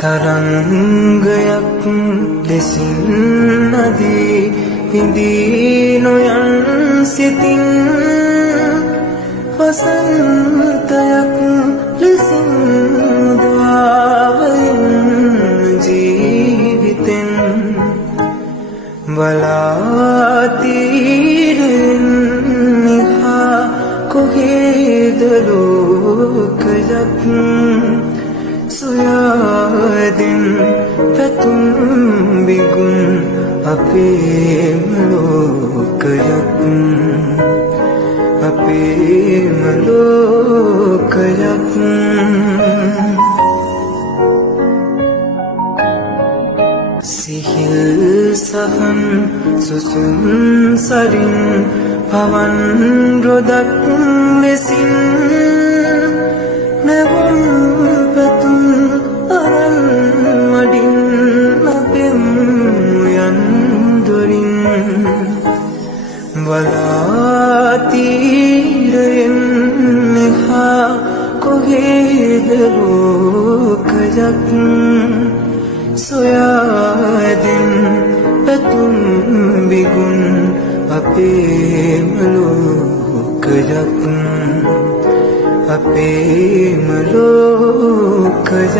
තරංගයක් ලෙසින් නදී පිඳී නොයන් සිතින් වසන්තයක් ලෙසින් උදාවයෙන් ජීවිතෙන් බලාතීරෙන් නිහා කොහේද ලෝකයක් සොයාදෙන් පැතුම් බිගුන් අපේම ලෝකයක් අපේම ලෝකයක් සිහිල් සහන් සුසුම් සරින් පවන් රොදක් ලෙසින් නැවුම් පැතුම් අරන් මඩින් අපෙම් යන් දොරින් බලාතීරයෙන් මෙහා කොහේද ලෝකයක් සොයාදෙන් පැතුම් බිගුන් අපේම ලෝකයක් අපේම ලෝකයක්